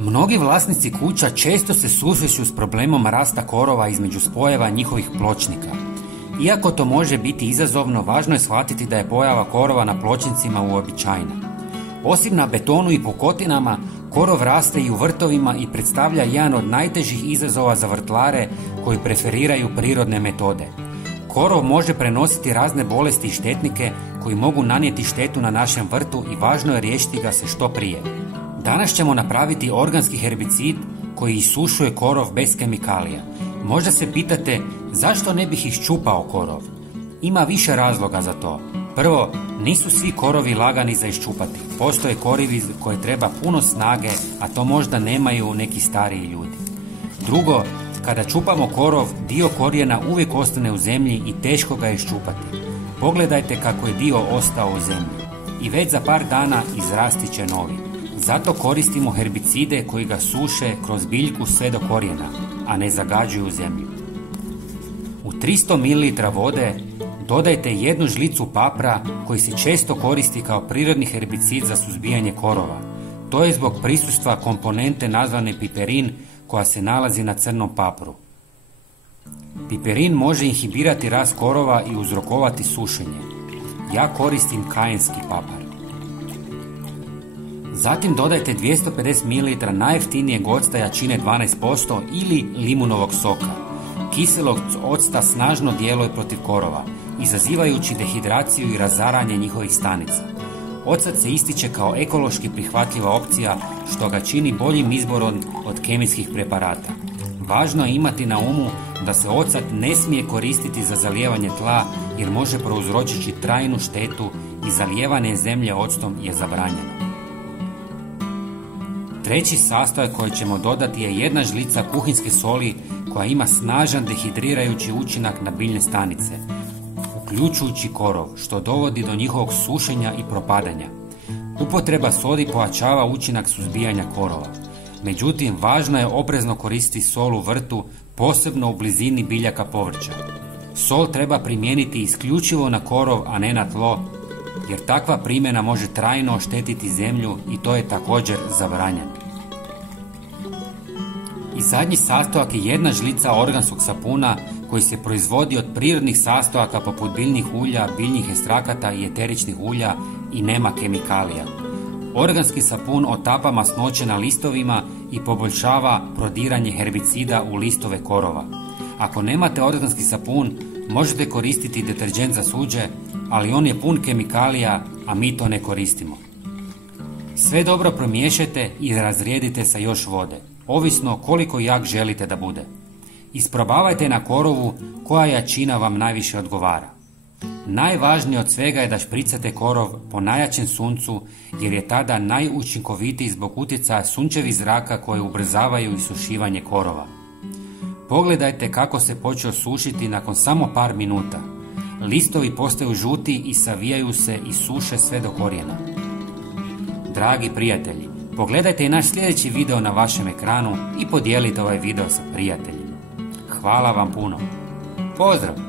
Mnogi vlasnici kuća često se susreću s problemom rasta korova između spojeva njihovih pločnika. Iako to može biti izazovno, važno je shvatiti da je pojava korova na pločnicima uobičajena. Osim na betonu i pukotinama, korov raste i u vrtovima i predstavlja jedan od najtežih izazova za vrtlare koji preferiraju prirodne metode. Korov može prenositi razne bolesti i štetnike koji mogu nanijeti štetu na našem vrtu i važno je riješiti ga se što prije. Danas ćemo napraviti organski herbicid koji isušuje korov bez kemikalija. Možda se pitate zašto ne bih iščupao korov? Ima više razloga za to. Prvo, nisu svi korovi lagani za iščupati. Postoje korivi koje treba puno snage, a to možda nemaju neki stariji ljudi. Drugo, kada čupamo korov, dio korijena uvijek ostane u zemlji i teško ga je iščupati. Pogledajte kako je dio ostao u zemlji. I već za par dana izrasti će novi. Zato koristimo herbicide koji ga suše kroz biljku sve do korijena, a ne zagađuju zemlju. U 300 ml vode dodajte 1 žlicu papra koji se često koristi kao prirodni herbicid za suzbijanje korova. To je zbog prisustva komponente nazvane piperin koja se nalazi na crnom papru. Piperin može inhibirati rast korova i uzrokovati sušenje. Ja koristim kajenski papar. Zatim dodajte 250 ml najjeftinijeg octa jačine 12% ili limunovog soka. Kiselog octa snažno djeluje protiv korova, izazivajući dehidraciju i razaranje njihovih stanica. Ocat se ističe kao ekološki prihvatljiva opcija, što ga čini boljim izborom od kemijskih preparata. Važno je imati na umu da se ocat ne smije koristiti za zalijevanje tla jer može prouzročiti trajnu štetu i zalijevanje zemlje octom je zabranjeno. Treći sastojak koji ćemo dodati je 1 žlica kuhinjske soli koja ima snažan dehidrirajući učinak na biljne stanice, uključujući korov, što dovodi do njihovog sušenja i propadanja. Upotreba sodi pojačava učinak suzbijanja korova. Međutim, važno je oprezno koristiti sol u vrtu, posebno u blizini biljaka povrća. Sol treba primijeniti isključivo na korov, a ne na tlo, jer takva primjena može trajno oštetiti zemlju i to je također zabranjeno. I zadnji sastojak je 1 žlica organskog sapuna koji se proizvodi od prirodnih sastojaka poput biljnih ulja, biljnih ekstrakata i eteričnih ulja i nema kemikalija. Organski sapun otapa masnoće na listovima i poboljšava prodiranje herbicida u listove korova. Ako nemate organski sapun, možete koristiti deterdžent za suđe, ali on je pun kemikalija, a mi to ne koristimo. Sve dobro promiješajte i razrijedite sa još vode, ovisno koliko jak želite da bude. Isprobavajte na korovu koja jačina vam najviše odgovara. Najvažnije od svega je da špricate korov po najjačem suncu jer je tada najučinkovitiji zbog utjecaja sunčevih zraka koje ubrzavaju isušivanje korova. Pogledajte kako se počeo sušiti nakon samo par minuta. Listovi postaju žuti i savijaju se i suše sve do korijena. Dragi prijatelji, pogledajte i naš sljedeći video na vašem ekranu i podijelite ovaj video sa prijateljima. Hvala vam puno. Pozdrav!